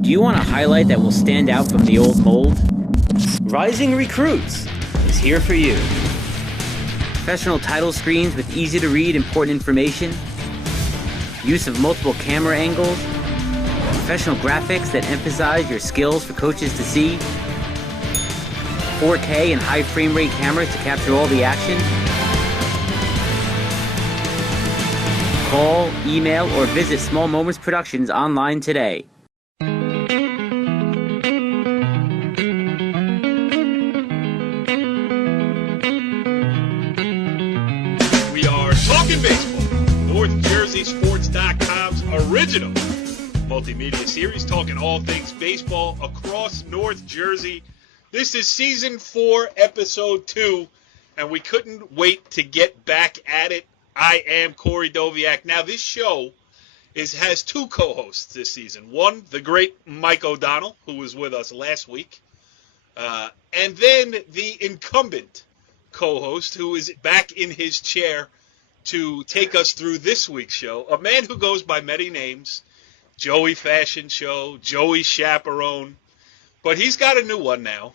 Do you want a highlight that will stand out from the old mold? Rising Recruits is here for you. Professional title screens with easy-to-read important information, use of multiple camera angles, professional graphics that emphasize your skills for coaches to see, 4K and high frame rate cameras to capture all the action. Call, email, or visit Small Moments Productions online today. We are Talkin Baseball, NorthJerseySports.com's original multimedia series, talking all things baseball across North Jersey. This is Season 4, Episode 2, and we couldn't wait to get back at it. I am Corey Doviak. Now, this show has two co-hosts this season. One, the great Mike O'Donnell, who was with us last week, and then the incumbent co-host, who is back in his chair to take us through this week's show, a man who goes by many names, Joey Fashion Show, Joey Chaperone, but he's got a new one now,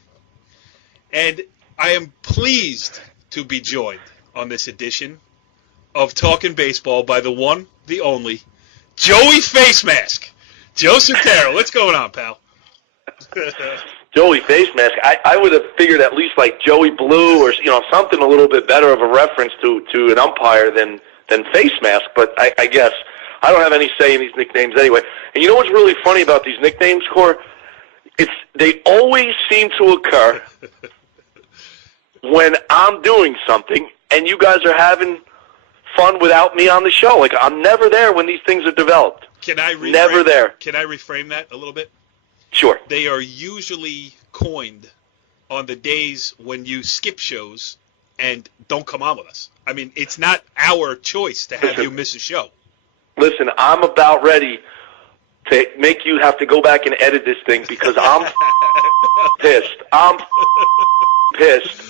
and I am pleased to be joined on this edition of Talkin Baseball by the one, the only, Joey Facemask. Joe Sutera, what's going on, pal? Joey Facemask. I would have figured at least like Joey Blue or something a little bit better of a reference to an umpire than Facemask. But I guess I don't have any say in these nicknames anyway. And you know what's really funny about these nicknames, Cor? They always seem to occur when I'm doing something and you guys are having fun without me on the show. Like, I'm never there when these things are developed. Never there. Can I reframe that a little bit? Sure. They are usually coined on the days when you skip shows and don't come on with us. I mean, it's not our choice to have you miss a show. Listen, I'm about ready to make you have to go back and edit this thing because I'm pissed. I'm pissed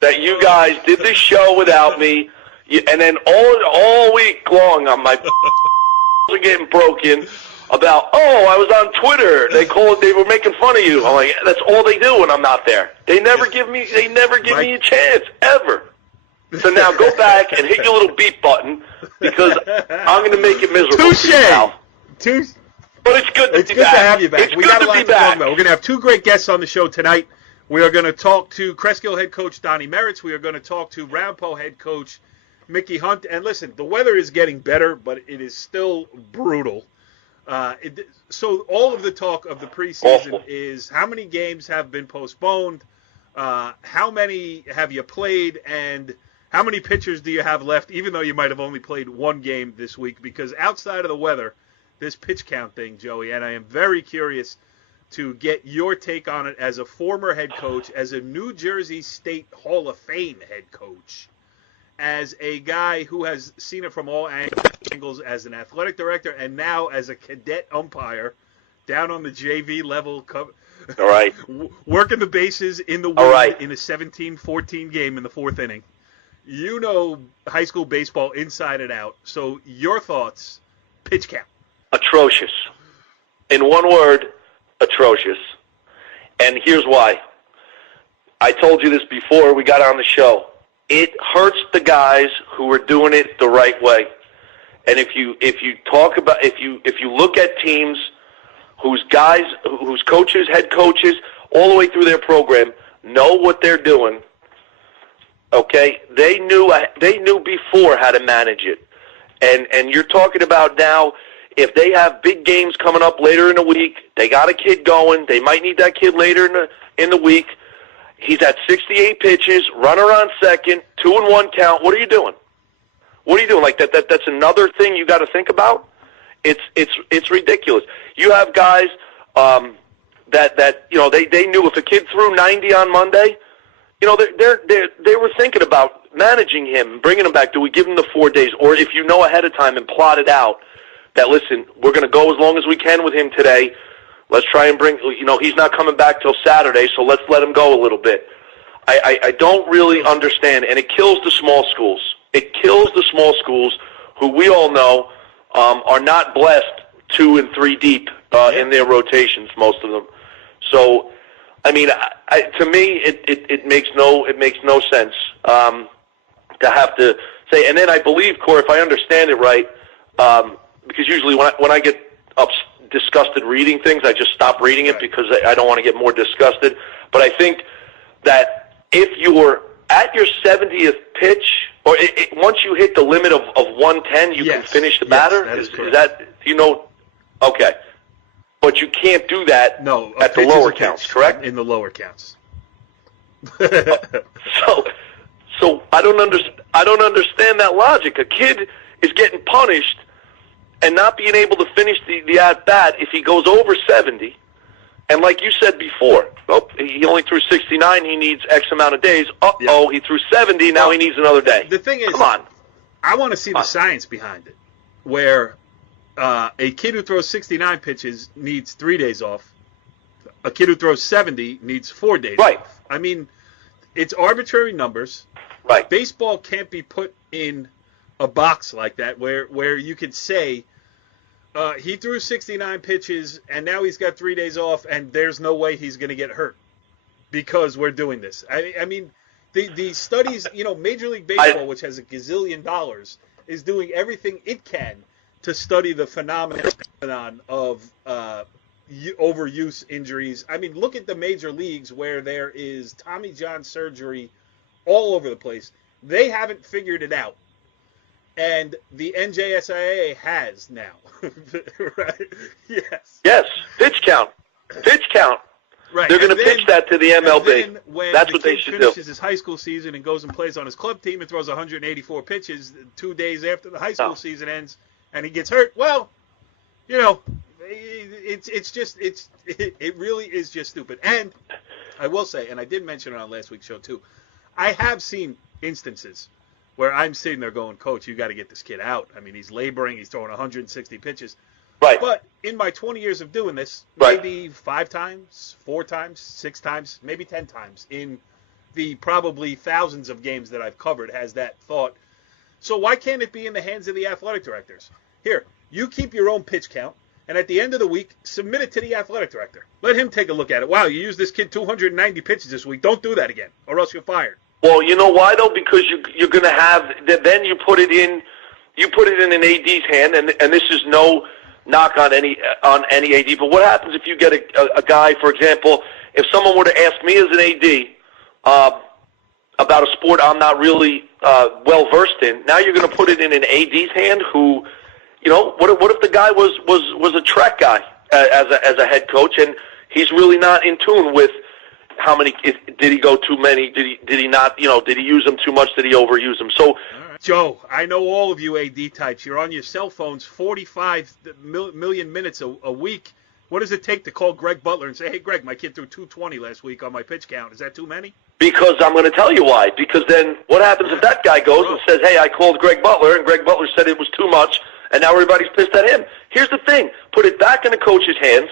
that you guys did this show without me. And then all week long, my are getting broken about, I was on Twitter. They were making fun of you. I'm like, that's all they do when I'm not there. They never give me a chance, ever. So now go back and hit your little beep button because I'm going to make it miserable. Touche. But it's good to be back. It's good to have you back. We got a lot to talk about. We're going to have two great guests on the show tonight. We are going to talk to Cresskill head coach Donny Merritts. We are going to talk to Ramapo head coach Mickey Hunt. And listen, the weather is getting better, but it is still brutal. So all of the talk of the preseason is how many games have been postponed, how many have you played, and how many pitchers do you have left, even though you might have only played one game this week? Because outside of the weather, this pitch count thing, Joey, and I am very curious to get your take on it as a former head coach, as a New Jersey State Hall of Fame head coach, as a guy who has seen it from all angles, as an athletic director, and now as a cadet umpire down on the JV level, all right, working the bases in the wind in a 17-14 game in the fourth inning. You know high school baseball inside and out. So your thoughts, pitch count. Atrocious. In one word, atrocious. And here's why. I told you this before we got on the show. It hurts the guys who are doing it the right way. And if you look at teams whose coaches, head coaches, all the way through their program know what they're doing, okay? They knew before how to manage it. And you're talking about now, if they have big games coming up later in the week, they got a kid going, they might need that kid later in the week. He's at 68 pitches, runner on second, 2-1 count. What are you doing? What are you doing? Like that's another thing you got to think about. It's ridiculous. You have guys that they knew if a kid threw 90 on Monday, they were thinking about managing him, bringing him back. Do we give him the 4 days, or if you know ahead of time and plot it out that listen, we're going to go as long as we can with him today. Let's try and bring, he's not coming back till Saturday, so let's let him go a little bit. I don't really understand, and it kills the small schools. It kills the small schools who we all know are not blessed 2 and 3 deep in their rotations, most of them. So, I mean, to me, it makes no sense to have to say. And then I believe, Corey, if I understand it right, because usually when I get disgusted reading things, I just stop reading it because I don't want to get more disgusted. But I think that if you're at your 70th pitch, or once you hit the limit of 110, you can finish the batter. That is correct. Okay. But you can't do that at the lower counts, correct? In the lower counts. So I don't understand that logic. A kid is getting punished and not being able to finish the at-bat if he goes over 70. And like you said before, he only threw 69, he needs X amount of days. He threw 70, now he needs another day. The thing is, come on. I want to see the science behind it, where a kid who throws 69 pitches needs 3 days off. A kid who throws 70 needs 4 days off. I mean, it's arbitrary numbers. Right. Baseball can't be put in a box like that where you could say he threw 69 pitches and now he's got 3 days off and there's no way he's going to get hurt because we're doing this. I mean, the studies, Major League Baseball, which has $1 gazillion, is doing everything it can to study the phenomenon of overuse injuries. I mean, look at the major leagues where there is Tommy John surgery all over the place. They haven't figured it out. And the NJSIA has now. Right? Yes. Yes. Pitch count. Right. They're going to pitch that to the MLB. That's what they should do. When the kid finishes his high school season and goes and plays on his club team and throws 184 pitches 2 days after the high school season ends and he gets hurt, well, it really is just stupid. And I will say, and I did mention it on last week's show too, I have seen instances where I'm sitting there going, Coach, you got to get this kid out. I mean, he's laboring. He's throwing 160 pitches. Right. But in my 20 years of doing this, maybe 5 times, 4 times, 6 times, maybe 10 times in the probably thousands of games that I've covered has that thought. So why can't it be in the hands of the athletic directors? Here, you keep your own pitch count, and at the end of the week, submit it to the athletic director. Let him take a look at it. Wow, you used this kid 290 pitches this week. Don't do that again, or else you're fired. Well, you know why though? Because you're going to have then you put it in an AD's hand, and this is no knock on any AD. But what happens if you get a guy, for example, if someone were to ask me as an AD about a sport I'm not really well versed in? Now you're going to put it in an AD's hand who, what if the guy was a track guy as a head coach, and he's really not in tune with how many did he go too many? Did he not? Did he use them too much? Did he overuse them? So, Joe, I know all of you AD types. You're on your cell phones 45 million minutes a week. What does it take to call Greg Butler and say, "Hey, Greg, my kid threw 220 last week on my pitch count. Is that too many?" Because I'm going to tell you why. Because then what happens if that guy goes and says, "Hey, I called Greg Butler, and Greg Butler said it was too much, and now everybody's pissed at him." Here's the thing: put it back in the coach's hands.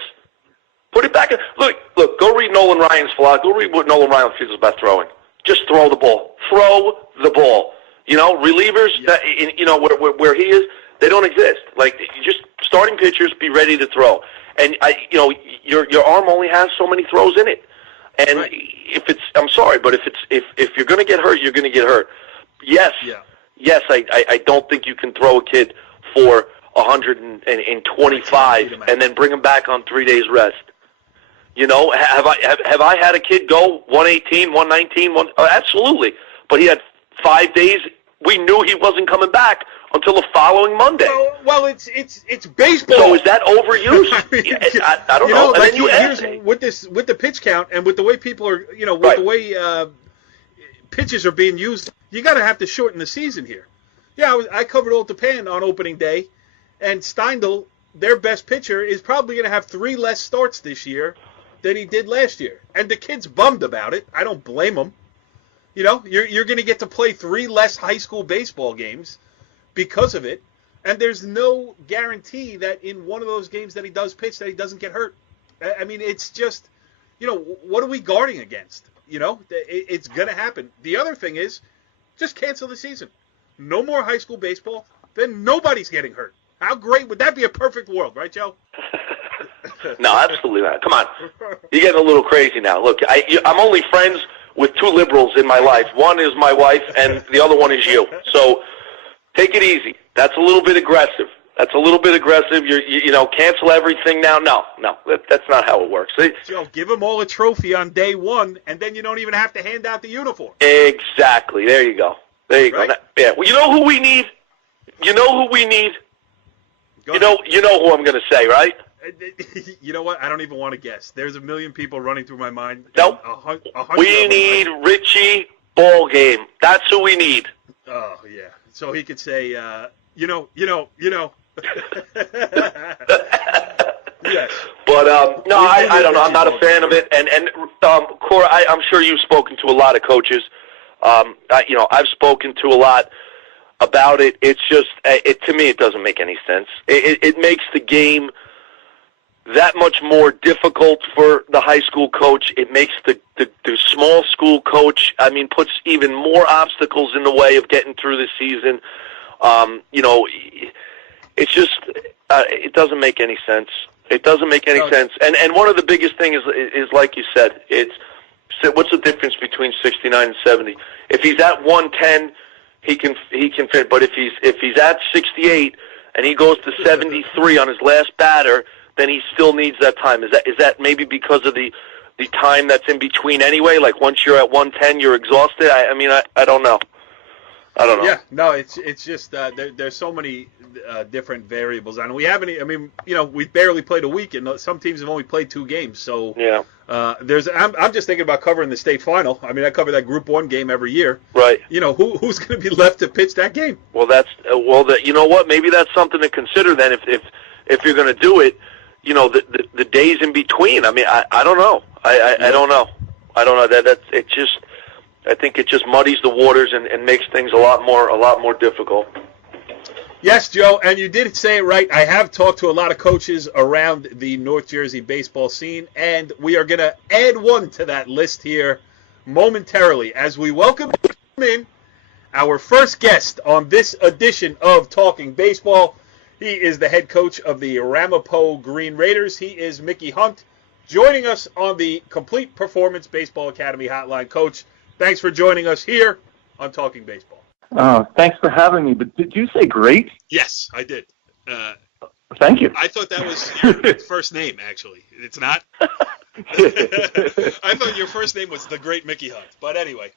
Put it back in. Look. Go read Nolan Ryan's philosophy. Go read what Nolan Ryan feels about throwing. Just throw the ball. Throw the ball. Relievers. Yeah. Where he is, they don't exist. Like, just starting pitchers, be ready to throw. And your arm only has so many throws in it. And I'm sorry, but if you're going to get hurt, you're going to get hurt. Yes. Yeah. Yes. I don't think you can throw a kid for 125 and then bring him back on 3 days rest. Have I had a kid go 118, 119, absolutely. But he had 5 days. We knew he wasn't coming back until the following Monday. Well, it's baseball. So is that overuse? I don't know. And then here's with the pitch count and with the way people are, the way pitches are being used, you got to have to shorten the season here. Yeah, I covered Old Japan on opening day, and Steindl, their best pitcher, is probably going to have 3 less starts this year than he did last year. And the kid's bummed about it. I don't blame him. You're going to get to play 3 less high school baseball games because of it. And there's no guarantee that in one of those games that he does pitch that he doesn't get hurt. I mean, it's just, what are we guarding against? It's going to happen. The other thing is just cancel the season. No more high school baseball. Then nobody's getting hurt. How great would that be? A perfect world, right, Joe? No, absolutely not. Come on. You're getting a little crazy now. Look, I'm only friends with two liberals in my life. One is my wife, and the other one is you. So take it easy. That's a little bit aggressive. You cancel everything now. No, that's not how it works. Joe, give them all a trophy on day one, and then you don't even have to hand out the uniform. Exactly. There you go. Right? Go. Now, yeah. Well, you know who we need? You know who I'm going to say, right? You know what? I don't even want to guess. There's a million people running through my mind. Nope. We need Richie Ballgame. That's who we need. Oh, yeah. So he could say, you know. Yes. But, no, I don't know. I'm not a fan of it. And Cora, I'm sure you've spoken to a lot of coaches. I've spoken to a lot about it. It's just, to me, it doesn't make any sense. It makes the game that much more difficult for the high school coach. It makes the small school coach, puts even more obstacles in the way of getting through the season. It's just, it doesn't make any sense. It doesn't make any sense. And one of the biggest things is like you said, what's the difference between 69 and 70? If he's at 110, he can fit. But if he's at 68 and he goes to 73 on his last batter, then he still needs that time. Is that maybe because of the time that's in between anyway? Like once you're at 110, you're exhausted. I don't know. I don't know. Yeah, no, it's just there's so many different variables, and we haven't. We barely played a week, and some teams have only played 2 games. So yeah, I'm just thinking about covering the state final. I cover that Group 1 game every year. Right. Who's going to be left to pitch that game? Well, you know what? Maybe that's something to consider then. If you're going to do it, the days in between. I don't know. I don't know. I think it just muddies the waters and makes things a lot more difficult. Yes, Joe, and you did say it right. I have talked to a lot of coaches around the North Jersey baseball scene, and we are going to add one to that list here momentarily as we welcome in our first guest on this edition of Talking Baseball. He is the head coach of the Ramapo Green Raiders. He is Mickey Hunt, joining us on the Complete Performance Baseball Academy hotline. Coach, thanks for joining us here on Talking Baseball. Thanks for having me. But did you say great? Yes, I did. Thank you. I thought that was your first name, actually. It's not? I thought your first name was the Great Mickey Hunt. But anyway,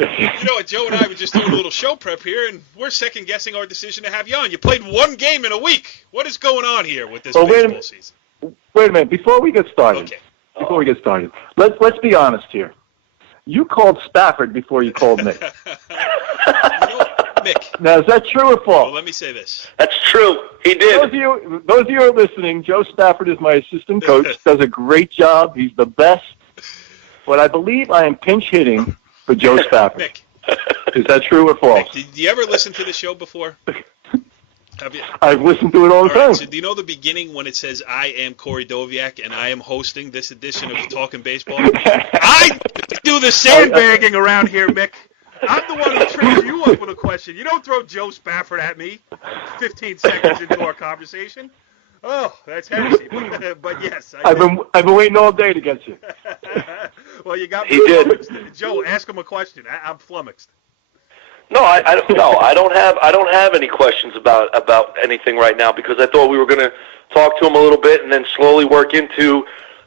you know what? Joe and I were just doing a little show prep here, and we're second-guessing our decision to have you on. You played 1 game in a week. What is going on here with this baseball season? Wait a minute. Before we get started, let's be honest here. You called Spafford before you called me. Mick. Now, is that true or false? Well, let me say this. That's true. He did. Those of you who are listening, Joe Spafford is my assistant coach. Does a great job. He's the best. But I believe I am pinch hitting for Joe Spafford. Mick. Is that true or false? Mick, did you ever listen to the show before? Have you? I've listened to it all the time. So do you know the beginning when it says, I am Corey Doviak and I am hosting this edition of Talkin' Baseball? I do the sandbagging around here, Mick. I'm the one who trips you up with a question. You don't throw Joe Spafford at me 15 seconds into our conversation. Oh, that's heresy. But yes. I've been waiting all day to get you. Well, you got me. He did. Joe, ask him a question. I'm flummoxed. No, I don't have any questions about anything right now because I thought we were going to talk to him a little bit and then slowly work into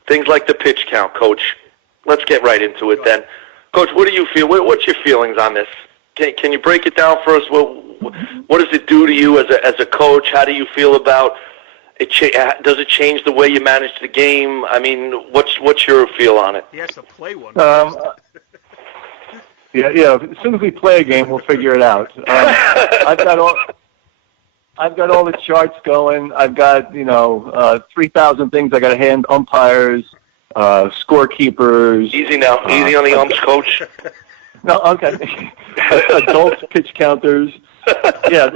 things like the pitch count, Coach. Let's get right into it then. Coach, what do you feel? What's your feelings on this? Can you break it down for us? What does it do to you as a coach? How do you feel about it? Does it change the way you manage the game? What's your feel on it? He has to play one. Yeah. As soon as we play a game, we'll figure it out. I've got all the charts going. I've got 3,000 things I got to hand umpires, scorekeepers. Easy now. Easy on the umps, Coach. No, okay. Adults, pitch counters. Yeah,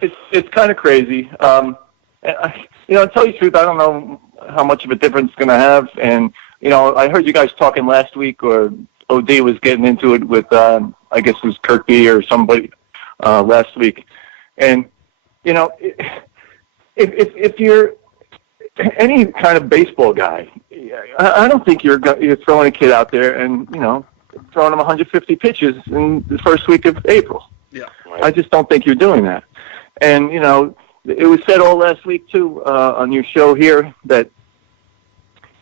it's kind of crazy. To tell you the truth, I don't know how much of a difference it's going to have. And I heard you guys talking last week, or OD was getting into it with, I guess it was Kirkby or somebody last week. And, if any kind of baseball guy, I don't think you're throwing a kid out there and, throwing him 150 pitches in the first week of April. Yeah. I just don't think you're doing that. And, it was said all last week, too, on your show here that,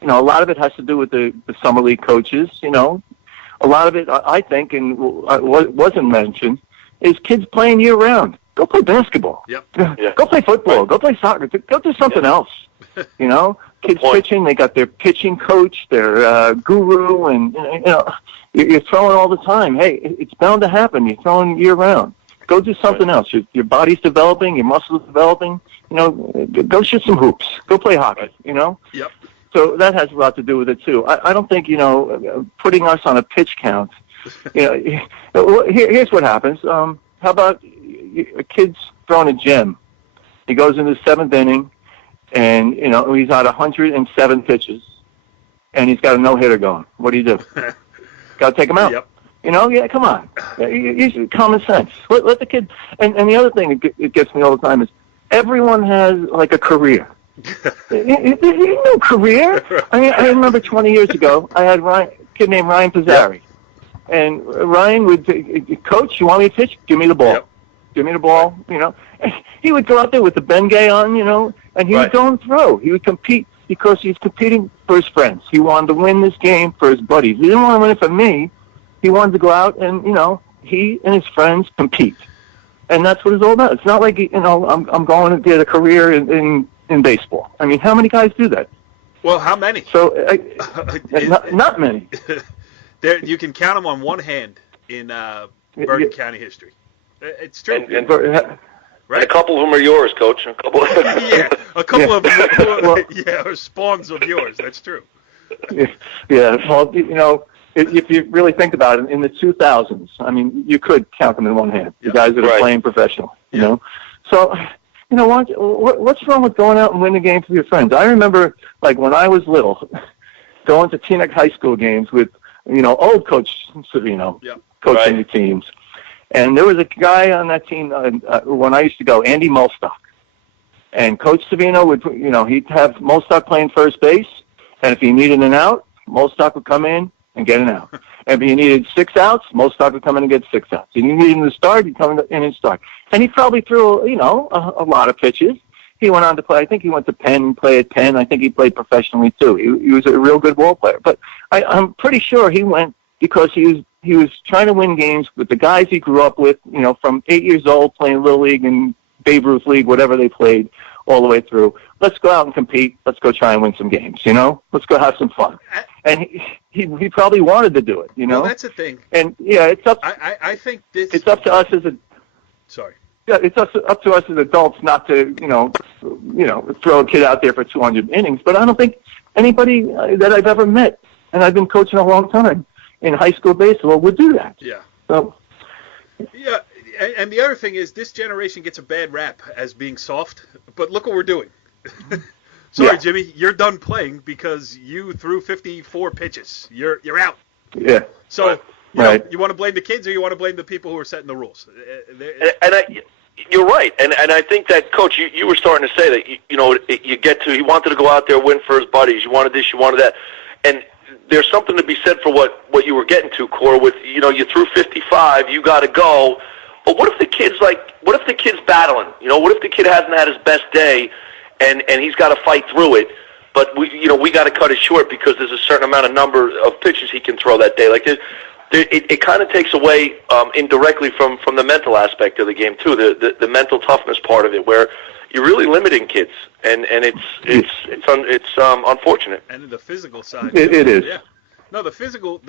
a lot of it has to do with the summer league coaches, A lot of it, I think, and wasn't mentioned, is kids playing year-round. Go play basketball. Yep. Yeah. Go play football. Right. Go play soccer. Go do something else. Kids point. pitching. They got their pitching coach, their guru, and you're throwing all the time. Hey, it's bound to happen. You're throwing year-round. Go do something else. Your body's developing. Your muscles developing. Go shoot some hoops. Go play hockey. Yep. So that has a lot to do with it too. I don't think putting us on a pitch count. Here's what happens. How about a kid's throwing a gem? He goes in the seventh inning, and he's at 107 pitches, and he's got a no-hitter going. What do you do? Got to take him out. Yep. Come on. Use common sense. Let the kid. And the other thing that gets me all the time is everyone has like a career. There's no career. I mean, I remember 20 years ago, I had a kid named Ryan Pizzari. Yep. And Ryan would, Coach, you want me to pitch? Give me the ball. Yep. Give me the ball, He would go out there with the Bengay on, and he would go and throw. He would compete because he's competing for his friends. He wanted to win this game for his buddies. He didn't want to win it for me. He wanted to go out and, he and his friends compete. And that's what it's all about. It's not like, I'm going to get a career in baseball. I mean, how many guys do that? Well, how many? So, not many. You can count them on one hand in Bergen County history. It's true. Right? And a couple of them are yours, Coach. A couple of a couple of them are spawns of yours. That's true. Yeah. Well, if you really think about it, in the 2000s, I mean, you could count them in one hand. The guys that are playing professional, So, what's wrong with going out and winning games with your friends? I remember, like, when I was little, going to Teaneck High School games with, old Coach Savino coaching the teams. And there was a guy on that team when I used to go, Andy Mulstock. And Coach Savino would, he'd have Mulstock playing first base. And if he needed an out, Mulstock would come in and get an out. And if he needed 6 outs, Mulstock would come in and get 6 outs. If he needed him to start, he'd come in and start. And he probably threw, a lot of pitches. He went on to play. I think he went to Penn and played at Penn. I think he played professionally too. He was a real good ball player. But I'm pretty sure he went because he was trying to win games with the guys he grew up with, from 8 years old playing Little League and Babe Ruth League, whatever they played, all the way through. Let's go out and compete. Let's go try and win some games, Let's go have some fun. And he probably wanted to do it, Well, that's the thing. And, it's up. I think this. It's up to us as a. Sorry. Yeah, it's up to us as adults not to, throw a kid out there for 200 innings. But I don't think anybody that I've ever met, and I've been coaching a long time in high school baseball, would do that. Yeah. So. Yeah, and the other thing is this generation gets a bad rap as being soft, but look what we're doing. Sorry, Jimmy, you're done playing because you threw 54 pitches. You're out. Yeah. So. You want to blame the kids or you want to blame the people who are setting the rules? You're right. And I think that, Coach, you were starting to say that, you get to, he wanted to go out there, win for his buddies. You wanted this, you wanted that. And there's something to be said for what you were getting to, Cor, with, you threw 55, you got to go. But what if the kid's battling? What if the kid hasn't had his best day and he's got to fight through it? But we got to cut it short because there's a certain number of pitches he can throw that day. Like it kind of takes away indirectly from the mental aspect of the game too, the mental toughness part of it, where you're really limiting kids, and it's unfortunate. And the physical side, it is. Yeah. No, the physical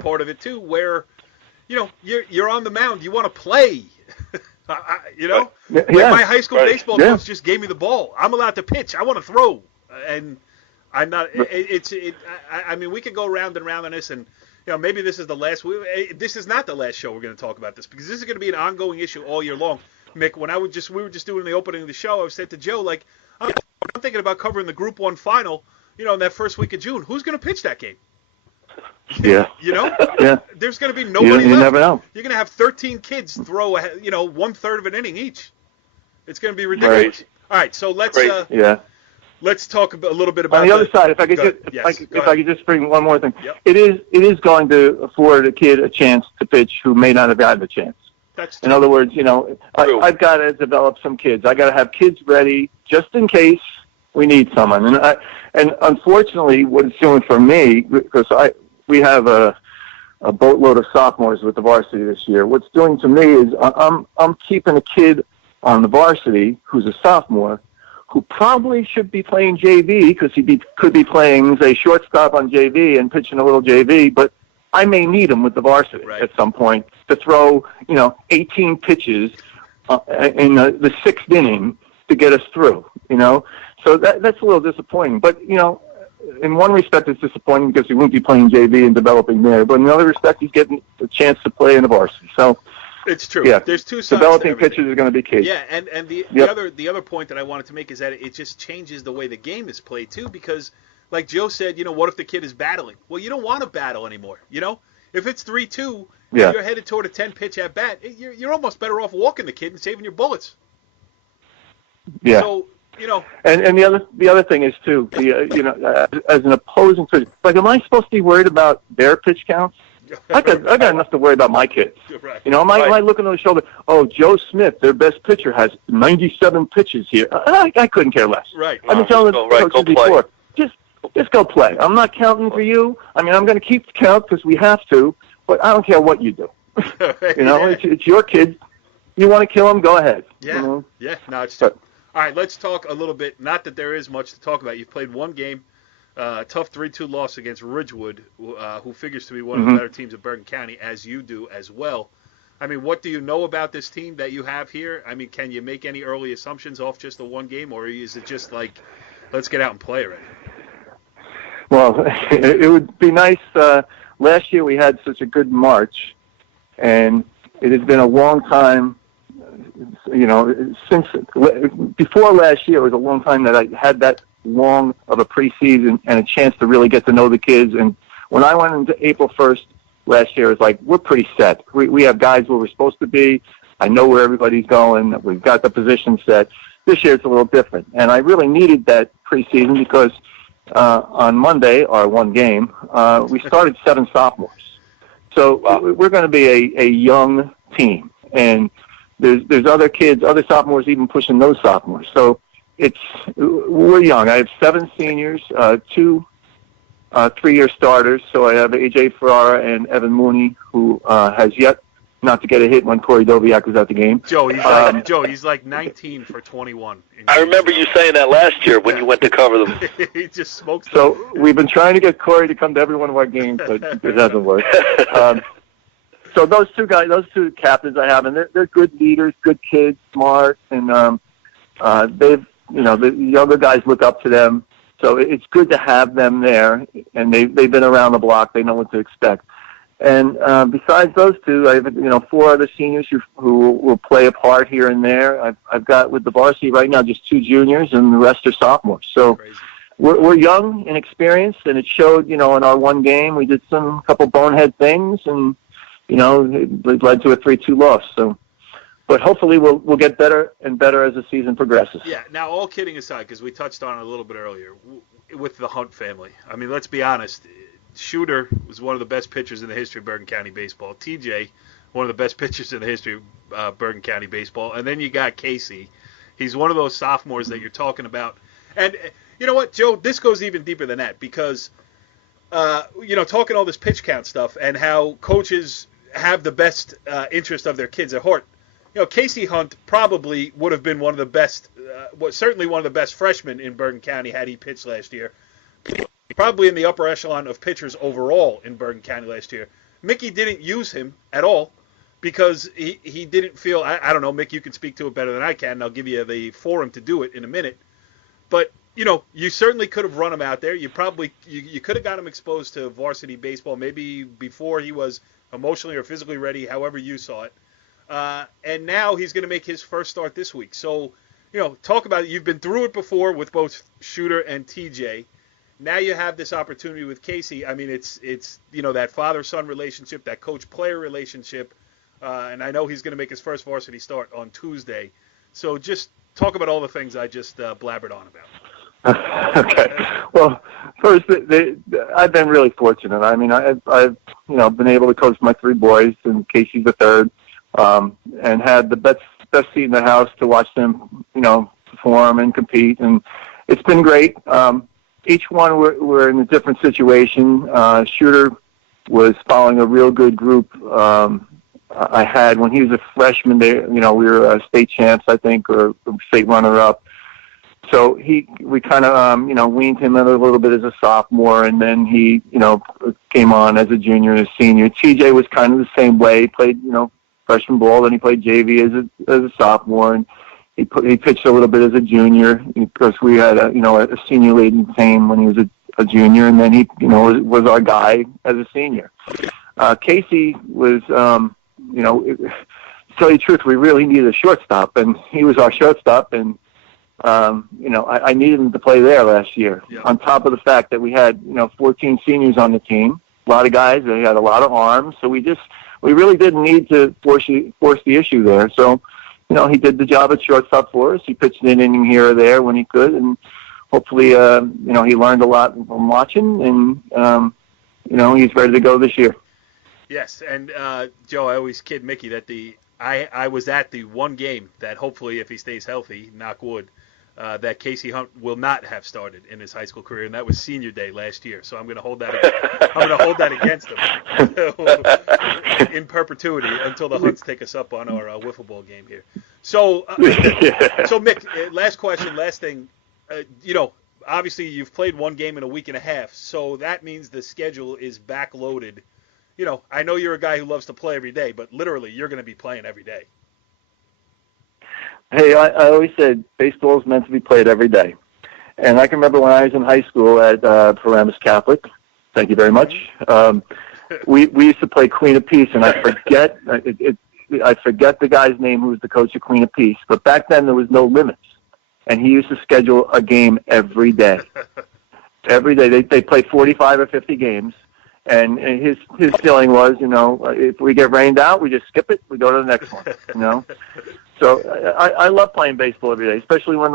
part of it too, where you're on the mound, you want to play. My high school baseball coach just gave me the ball. I'm allowed to pitch. I want to throw, and I'm not. I mean, we could go round and round on this, and maybe this is the last. This is not the last show we're going to talk about this because this is going to be an ongoing issue all year long. Mick, when we were just doing the opening of the show, I said to Joe, like, I'm thinking about covering the Group 1 final, in that first week of June. Who's going to pitch that game? Yeah. Yeah. There's going to be nobody you left. Never know. You're going to have 13 kids throw, 1/3 of an inning each. It's going to be ridiculous. Right. All right, so let's. let's talk a little bit about on the other side. If I could just bring one more thing, Yep. it is going to afford a kid a chance to pitch who may not have had the chance. In other words, I've got to develop some kids. I got to have kids ready just in case we need someone. And unfortunately, what it's doing for me, because we have a boatload of sophomores with the varsity this year. What's doing to me is I'm keeping a kid on the varsity who's a sophomore who probably should be playing JV because could be playing, say, shortstop on JV and pitching a little JV, but I may need him with the varsity at some point to throw, 18 pitches in the sixth inning to get us through, So that's a little disappointing. But, in one respect it's disappointing because he won't be playing JV and developing there. But in another respect, he's getting a chance to play in the varsity. So it's true. Yeah, there's two sides. Developing pitchers is going to be key. Yeah, and the other point that I wanted to make is that it just changes the way the game is played too. Because, like Joe said, what if the kid is battling? Well, you don't want to battle anymore. If it's 3-2, and you're headed toward a 10-pitch at bat, you're almost better off walking the kid and saving your bullets. Yeah. So, And the other thing is too, as an opposing pitcher, like, am I supposed to be worried about their pitch counts? I got enough to worry about my kids. Right. Am I looking on the shoulder? Oh, Joe Smith, their best pitcher, has 97 pitches here. I couldn't care less. Right. I've been telling the coaches before, just go play. I'm not counting for you. I mean, I'm going to keep the count because we have to, but I don't care what you do. It's your kids. You want to kill them? Go ahead. Yeah. Yeah. No, it's true. All right, let's talk a little bit. Not that there is much to talk about. You've played one game, tough 3-2 loss against Ridgewood, who figures to be one of the better teams of Bergen County, as you do as well. I mean, what do you know about this team that you have here? I mean, can you make any early assumptions off just the one game, or is it just like, let's get out and play already? Well, it would be nice. Last year we had such a good March, and it has been a long time. Since before last year, it was a long time that I had that long of a preseason and a chance to really get to know the kids. And when I went into April 1st last year, it was like, we're pretty set. We have guys where we're supposed to be. I know where everybody's going. We've got the position set. This year it's a little different. And I really needed that preseason because on Monday, our one game, we started 7 sophomores. So we're going to be a young team. And there's other kids, other sophomores even pushing those sophomores. So we're young. I have 7 seniors, 2 3-year starters. So I have A.J. Ferrara and Evan Mooney, who has yet not to get a hit when Corey Doviak was at the game. Joe, he's like 19 for 21. I remember you saying that last year when you went to cover them. He just smokes them. So we've been trying to get Corey to come to every one of our games, but it hasn't worked. So those two captains I have, and they're good leaders, good kids, smart, and they've, the younger guys look up to them. So it's good to have them there, and they've been around the block. They know what to expect. And besides those two, I have 4 other seniors who will play a part here and there. I've got with the varsity right now just 2 juniors, and the rest are sophomores. So we're young and experienced, and it showed. In our one game, we did a couple bonehead things, and it led to a 3-2 loss. So, but hopefully we'll get better and better as the season progresses. Yeah. Now, all kidding aside, because we touched on it a little bit earlier with the Hunt family. I mean, let's be honest. Shooter was one of the best pitchers in the history of Bergen County baseball. TJ, one of the best pitchers in the history of Bergen County baseball. And then you got Casey. He's one of those sophomores that you're talking about. And you know what, Joe? This goes even deeper than that because, talking all this pitch count stuff and how coaches have the best interest of their kids at heart. Casey Hunt probably would have been one of the best, certainly one of the best freshmen in Bergen County had he pitched last year. Probably in the upper echelon of pitchers overall in Bergen County last year. Mickey didn't use him at all because he didn't feel, I don't know, Mick, you can speak to it better than I can, and I'll give you the forum to do it in a minute. But, you certainly could have run him out there. You probably, you could have got him exposed to varsity baseball maybe before he was emotionally or physically ready, however you saw it. And now he's going to make his first start this week. So, talk about it. You've been through it before with both Shooter and TJ. Now you have this opportunity with Casey. I mean, it's that father-son relationship, that coach-player relationship, and I know he's going to make his first varsity start on Tuesday. So just talk about all the things I just blabbered on about. Okay. Well, first, I've been really fortunate. I mean, I've been able to coach my 3 boys, and Casey's the third, and had the best seat in the house to watch them, perform and compete, and it's been great. Each one we're in a different situation. Shooter was following a real good group. I had when he was a freshman. We were state champs, I think, or state runner-up. So we kind of, weaned him a little bit as a sophomore, and then he, came on as a junior and a senior. TJ was kind of the same way. He played, freshman ball, then he played JV as a sophomore, and he pitched a little bit as a junior. Of course, we had a senior-laden team when he was a junior, and then he, was our guy as a senior. Casey was, to tell you the truth, we really needed a shortstop, and he was our shortstop, and I needed him to play there last year. Yeah. On top of the fact that we had, 14 seniors on the team, a lot of guys, they had a lot of arms, so we really didn't need to force the issue there. So, he did the job at shortstop for us. He pitched an inning here or there when he could, and hopefully, he learned a lot from watching, and, he's ready to go this year. Yes, and Joe, I always kid Mickey that I was at the one game that hopefully, if he stays healthy, knock wood, that Casey Hunt will not have started in his high school career, and that was senior day last year. So I'm going to hold that. Against him in perpetuity until the Hunts take us up on our wiffle ball game here. So, so Mick, last question, last thing. Obviously you've played one game in a week and a half, so that means the schedule is backloaded. I know you're a guy who loves to play every day, but literally you're going to be playing every day. Hey, I always said baseball is meant to be played every day. And I can remember when I was in high school at Paramus Catholic. Thank you very much. We used to play Queen of Peace, and I forget the guy's name who was the coach of Queen of Peace. But back then there was no limits, and he used to schedule a game every day. Every day they played 45 or 50 games. And his feeling was, if we get rained out, we just skip it. We go to the next one, So I love playing baseball every day, especially when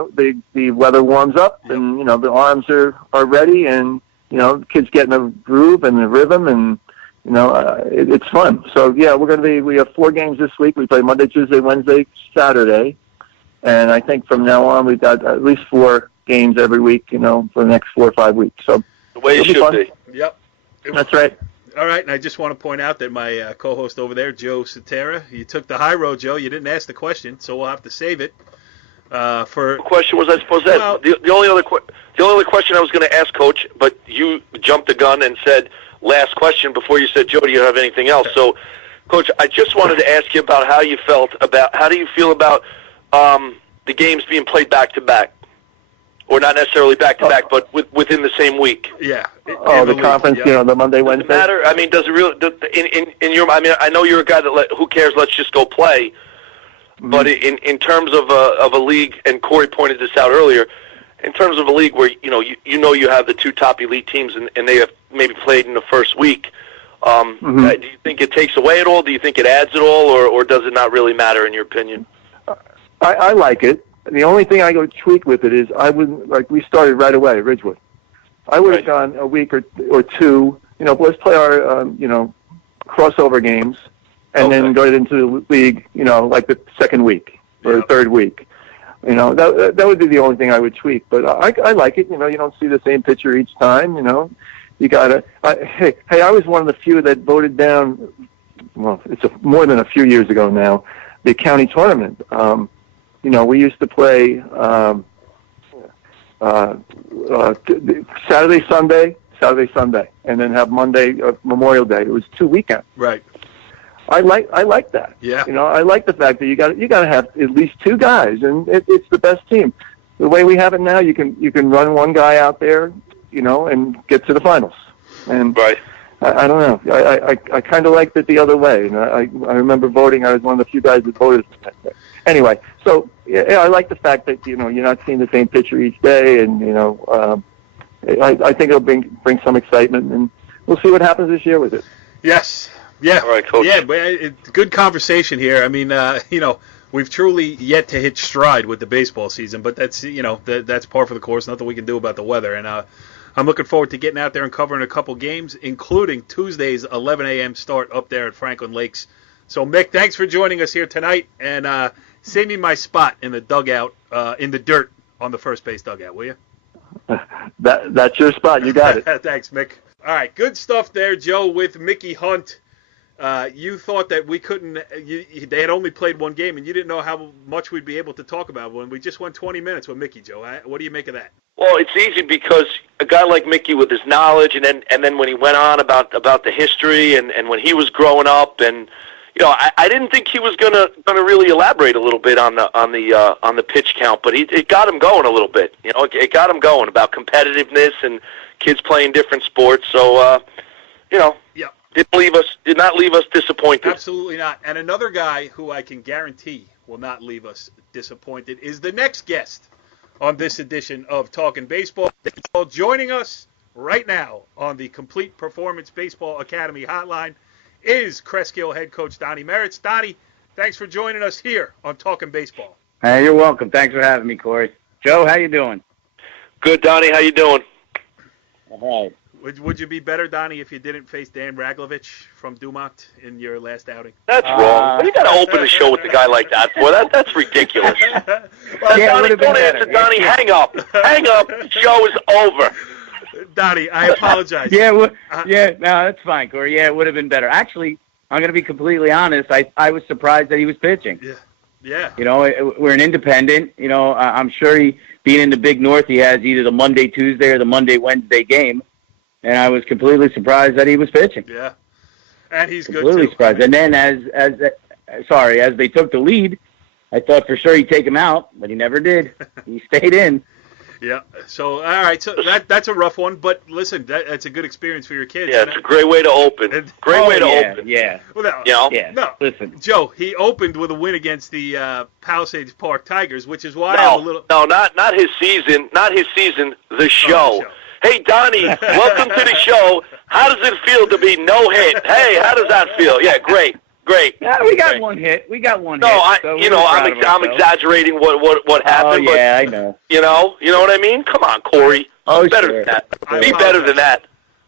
the weather warms up and, the arms are ready and, the kids get in a groove and the rhythm and, it's fun. So, yeah, we have 4 games this week. We play Monday, Tuesday, Wednesday, Saturday. And I think from now on we've got at least 4 games every week, for the next 4 or 5 weeks. So the way it should be. Yep. That's right. All right, and I just want to point out that my co-host over there, Joe Sutera, you took the high road, Joe. You didn't ask the question, so we'll have to save it for. The question was, I suppose, that the only other question I was going to ask, Coach, but you jumped the gun and said last question before you said, Joe, do you have anything else? So, Coach, I just wanted to ask you about how do you feel about the games being played back to back. Or not necessarily back-to-back, but within the same week. Yeah. The conference, the Monday, Wednesday. Does it matter? I mean, does it really? In your? I mean, I know you're a guy that who cares? Let's just go play. Mm-hmm. But in terms of a league, and Corey pointed this out earlier, in terms of a league where you have the 2 top elite teams and they have maybe played in the first week. Do you think it takes away at all? Do you think it adds at all, or does it not really matter in your opinion? I like it. The only thing I go tweak with it is I wouldn't, we started right away at Ridgewood. I would have gone a week or 2, let's play our, crossover games and then go into the league, like the second week or the third week. That would be the only thing I would tweak. But I like it. You don't see the same pitcher each time, You got to, hey, I was one of the few that voted down, well, it's more than a few years ago now, the county tournament. We used to play Saturday, Sunday, and then have Monday, Memorial Day. It was 2 weekends. Right. I like that. Yeah. I like the fact that you got to have at least 2 guys, and it's the best team. The way we have it now, you can run one guy out there, and get to the finals. And right. I don't know. I kind of liked it the other way. And I remember voting. I was one of the few guys that voted. Anyway, so yeah, I like the fact that you're not seeing the same pitcher each day, and I think it'll bring some excitement, and we'll see what happens this year with it. Yes. Yeah. All right, Coach. Yeah, but it's good conversation here. I mean, we've truly yet to hit stride with the baseball season. But that's that's par for the course. Nothing we can do about the weather. And I'm looking forward to getting out there and covering a couple games, including Tuesday's 11 a.m. start up there at Franklin Lakes. So, Mick, thanks for joining us here tonight, and save me my spot in the dugout, in the dirt on the first base dugout, will you? That's your spot. You got it. Thanks, Mick. All right, good stuff there, Joe, with Mickey Hunt. You thought that we couldn't they had only played one game, and you didn't know how much we'd be able to talk about when we just went 20 minutes with Mickey, Joe. What do you make of that? Well, it's easy because a guy like Mickey with his knowledge, and then when he went on about the history and when he was growing up, and I didn't think he was gonna really elaborate a little bit on the pitch count, but it got him going a little bit. It got him going about competitiveness and kids playing different sports. So yeah. Did not leave us disappointed. Absolutely not. And another guy who I can guarantee will not leave us disappointed is the next guest on this edition of Talkin Baseball. Joining us right now on the Complete Performance Baseball Academy hotline is Cresskill head coach Donny Merritts. Donny, thanks for joining us here on Talkin Baseball. Hey, you're welcome. Thanks for having me, Corey. Joe, how you doing? Good, Donny. How you doing? All right. Would you be better, Donny, if you didn't face Dan Raglovich from Dumont in your last outing? That's wrong. What do you got to open the show with a guy like that for? That's ridiculous. Well, yeah, Donny, don't answer, Donny. Hang up. Hang up. Show is over. Donny, I apologize. No, that's fine, Corey. Yeah, it would have been better. Actually, I'm going to be completely honest. I was surprised that he was pitching. Yeah. We're an independent. I'm sure being in the Big North, he has either the Monday, Tuesday, or the Monday, Wednesday game. And I was completely surprised that he was pitching. Yeah, and he's good, completely too. Surprised. And then as they took the lead, I thought for sure he'd take him out, but he never did. He stayed in. Yeah. So, all right. So that's a rough one, but listen, that's a good experience for your kids. Yeah, it's a great way to open. Great way to open. Yeah. Well, No. Listen, Joe, he opened with a win against the Palisades Park Tigers, which is why I'm a little. No, not his season. Not his season. The show. Hey, Donny, welcome to the show. How does it feel to be no hit? Hey, how does that feel? Yeah, great. Yeah, we got one hit. No, I'm exaggerating what happened. Oh, yeah, I know. You know what I mean? Come on, Corey. Oh, better sure. than that. Be better than that.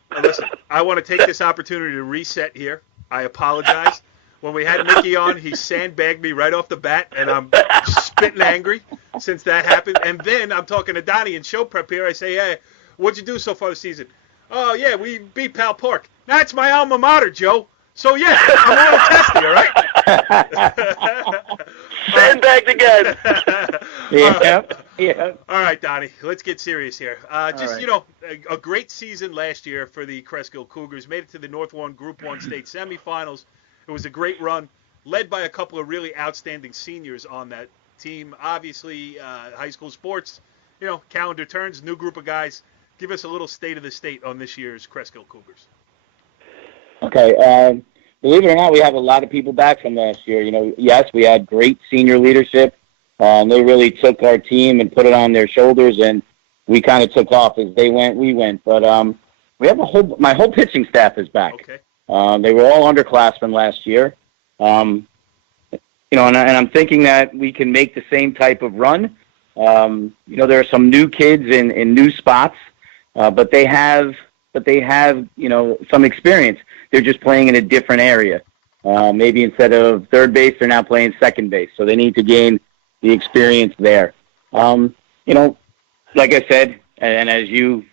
Now, listen, I want to take this opportunity to reset here. I apologize. When we had Mickey on, he sandbagged me right off the bat, and I'm spitting angry since that happened. And then I'm talking to Donny in show prep here. I say, hey, what'd you do so far this season? Oh, yeah, we beat Pal Park. That's my alma mater, Joe. So, yeah, I'm a little testy, all right? Sandbagged again. Yeah. All right, Donny, let's get serious here. Right. A great season last year for the Cresskill Cougars. Made it to the North 1 Group 1 state semifinals. It was a great run, led by a couple of really outstanding seniors on that team. Obviously, high school sports, calendar turns, new group of guys. Give us a little state of the state on this year's Cresskill Cougars. Okay. Believe it or not, we have a lot of people back from last year. Yes, we had great senior leadership. They really took our team and put it on their shoulders, and we kind of took off. As they went, we went. But we have my whole pitching staff is back. Okay. They were all underclassmen last year. And I'm thinking that we can make the same type of run. There are some new kids in new spots, but they have some experience. They're just playing in a different area. Maybe instead of third base, they're now playing second base. So they need to gain the experience there. Like I said, and as you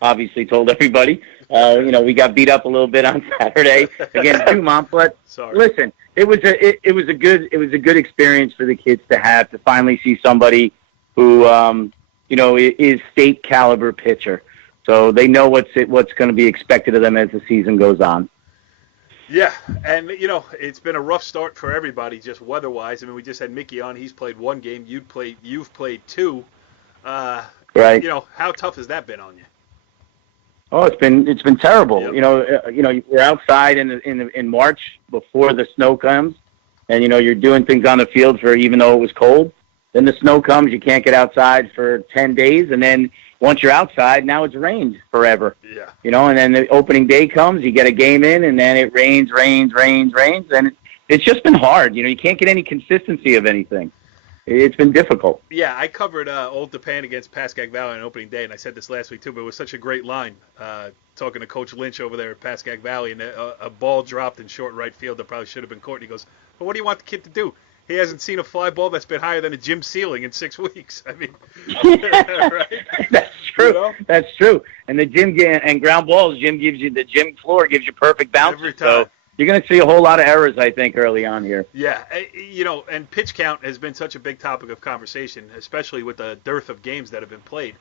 obviously told everybody, we got beat up a little bit on Saturday against Dumont. But listen, it was a good experience for the kids to finally see somebody who is state caliber pitcher. So they know what's going to be expected of them as the season goes on. Yeah, and it's been a rough start for everybody, just weather-wise. I mean, we just had Mickey on; he's played one game. You've played two. Right. How tough has that been on you? Oh, it's been terrible. Yep. We're outside in March before the snow comes, and you're doing things on the field even though it was cold. Then the snow comes, you can't get outside for 10 days, and then once you're outside, now it's rained forever. Yeah. And then the opening day comes, you get a game in, and then it rains, and it's just been hard. You can't get any consistency of anything. It's been difficult. Yeah, I covered Old Japan against Pascack Valley on opening day, and I said this last week too, but it was such a great line. Talking to Coach Lynch over there at Pascack Valley, and a ball dropped in short right field that probably should have been caught. And he goes, "Well, what do you want the kid to do? He hasn't seen a fly ball that's been higher than a gym ceiling in 6 weeks." I mean, right? That's true. That's true. And the gym and ground balls, the gym floor gives you perfect bounce every time. So you're going to see a whole lot of errors, I think, early on here. Yeah, and pitch count has been such a big topic of conversation, especially with the dearth of games that have been played.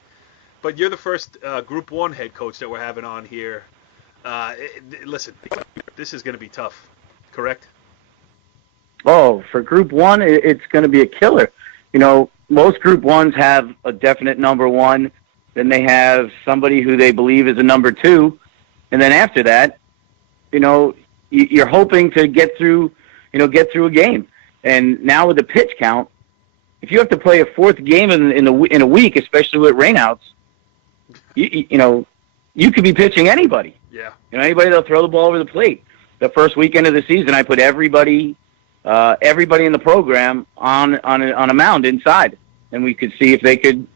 But you're the first Group 1 head coach that we're having on here. Listen, this is going to be tough, correct? Oh, for Group 1, it's going to be a killer. Most Group 1s have a definite number 1. Then they have somebody who they believe is a number 2. And then after that, you're hoping to get through a game. And now with the pitch count, if you have to play a 4th game in a week, especially with rainouts, you could be pitching anybody. Yeah. Anybody that'll throw the ball over the plate. The first weekend of the season, I put everybody in the program on a mound inside, and we could see if they could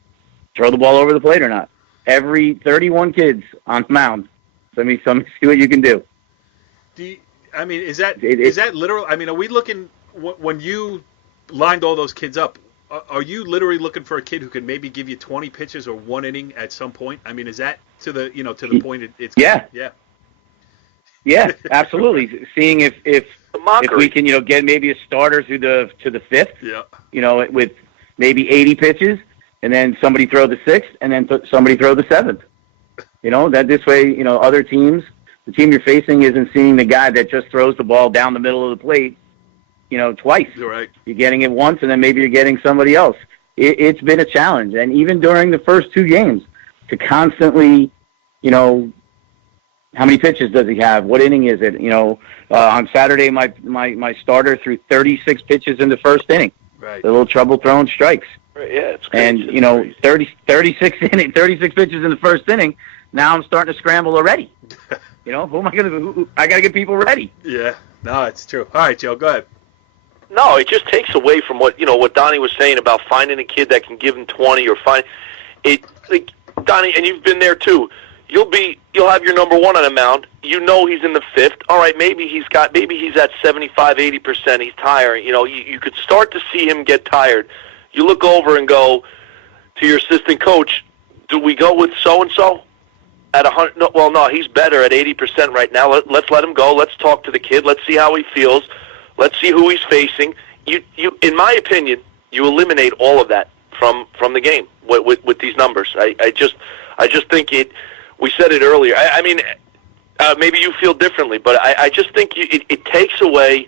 throw the ball over the plate or not. Every 31 kids on the mound. So let me see what you can do. Is that literal? I mean, are we looking when you lined all those kids up? Are you literally looking for a kid who can maybe give you 20 pitches or 1 inning at some point? I mean, is that to the point it's yeah. Yeah, absolutely. Seeing if we can get maybe a starter to the 5th. Yeah. With maybe 80 pitches, and then somebody throw the 6th, and then somebody throw the 7th. That this way, other teams, the team you're facing isn't seeing the guy that just throws the ball down the middle of the plate, twice. You're right. You're getting it once, and then maybe you're getting somebody else. It's been a challenge, and even during the first 2 games, to constantly, how many pitches does he have? What inning is it? On Saturday, my starter threw 36 pitches in the first inning. Right. A little trouble throwing strikes. Right, yeah, it's crazy. And 36 pitches in the first inning. Now I'm starting to scramble already. Who am I going to? I got to get people ready. Yeah, no, it's true. All right, Joe, go ahead. No, it just takes away from what Donnie was saying about finding a kid that can give him 20 or find it. Like Donnie, and you've been there too. You'll have your number 1 on a mound. He's in the 5th. All right, maybe he's at 75, 80%. He's tired. You could start to see him get tired. You look over and go to your assistant coach, do we go with so-and-so at 100? No, he's better at 80% right now. Let's let him go. Let's talk to the kid. Let's see how he feels. Let's see who he's facing. You, in my opinion, you eliminate all of that from the game with these numbers. I just think it. We said it earlier. I mean, maybe you feel differently, but I just think it takes away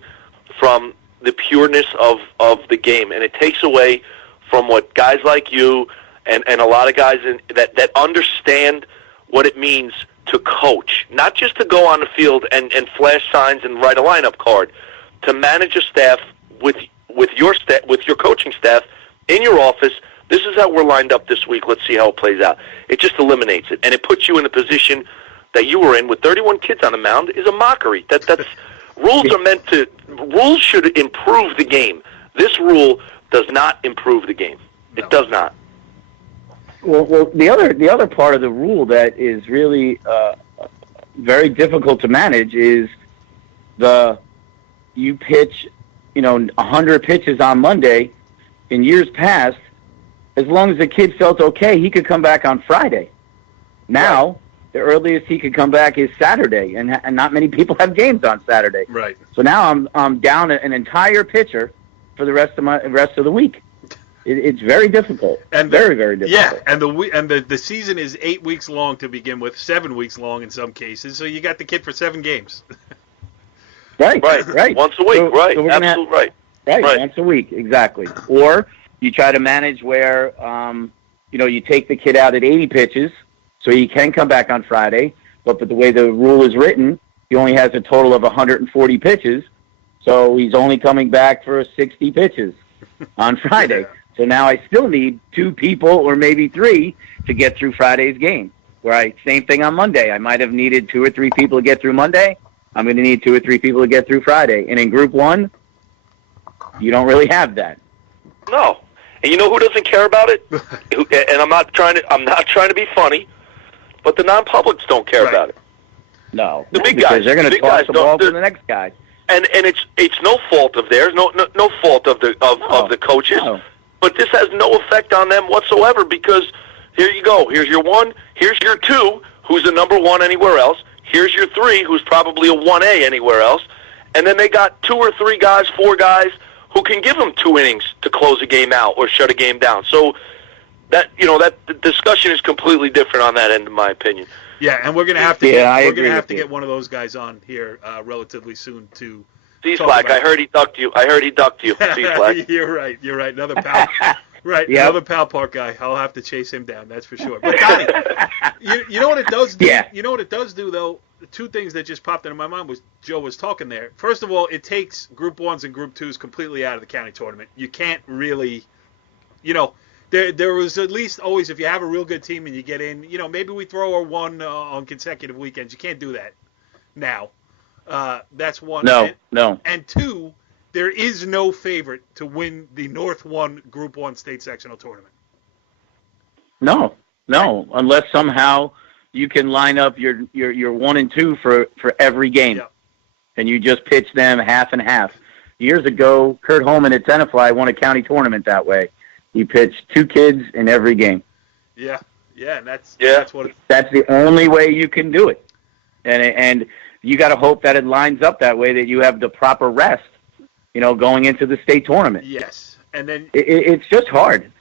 from the pureness of the game, and it takes away from what guys like you and a lot of guys that understand what it means to coach, not just to go on the field and flash signs and write a lineup card, to manage a staff with your coaching staff in your office. This is how we're lined up this week. Let's see how it plays out. It just eliminates it, and it puts you in the position that you were in with 31 kids on the mound is a mockery. That's rules should improve the game. This rule does not improve the game. It does not. Well, the other part of the rule that is really very difficult to manage is you pitch 100 pitches on Monday. In years past, as long as the kid felt okay, he could come back on Friday. Now, right. The earliest he could come back is Saturday, and not many people have games on Saturday. Right. So now I'm down an entire pitcher for the rest of the week. It's very difficult. And very, very difficult. Yeah, and the season is 8 weeks long to begin with, 7 weeks long in some cases. So you got the kid for 7 games. Right. Once a week, right? So absolutely right. Right, once a week, exactly. Or you try to manage where you take the kid out at 80 pitches, so he can come back on Friday. But the way the rule is written, he only has a total of 140 pitches, so he's only coming back for 60 pitches on Friday. Yeah. So now I still need 2 people or maybe 3 to get through Friday's game. Same thing on Monday. I might have needed 2 or 3 people to get through Monday. I'm going to need 2 or 3 people to get through Friday. And in Group 1, you don't really have that. No. And you know who doesn't care about it? And I'm not trying to be funny, but the non-publics don't care about it. No. The big because guys. They're going to toss the ball to the next guy. And it's no fault of theirs, no fault of the coaches. No. But this has no effect on them whatsoever because here you go. Here's your 1. Here's your 2, who's a number 1 anywhere else. Here's your 3, who's probably a 1A anywhere else. And then they got 2 or 3 guys, 4 guys who can give them 2 innings to close a game out or shut a game down. So that the discussion is completely different on that end, in my opinion. Yeah, and we're gonna have to get one of those guys on here relatively soon to. C-Slack, I heard he ducked you. C-Slack. You're right. Another pal. Right, Yep. another Pal Park guy. I'll have to chase him down. That's for sure. But Donnie, you know what it does do? Yeah. You know what it does do though. The 2 things that just popped into my mind was Joe was talking there. First of all, it takes Group 1s and Group 2s completely out of the county tournament. You can't really, there was at least always, if you have a real good team and you get in, maybe we throw a 1 on consecutive weekends. You can't do that now. That's 1. No. And 2, there is no favorite to win the North 1 Group 1 state sectional tournament. No, unless somehow you can line up your 1 and 2 for every game, and you just pitch them half and half. Years ago, Kurt Holman at Tenafly won a county tournament that way. He pitched 2 kids in every game. Yeah, and that's what. That's the only way you can do it, and you got to hope that it lines up that way, that you have the proper rest, going into the state tournament. Yes, and then it's just hard.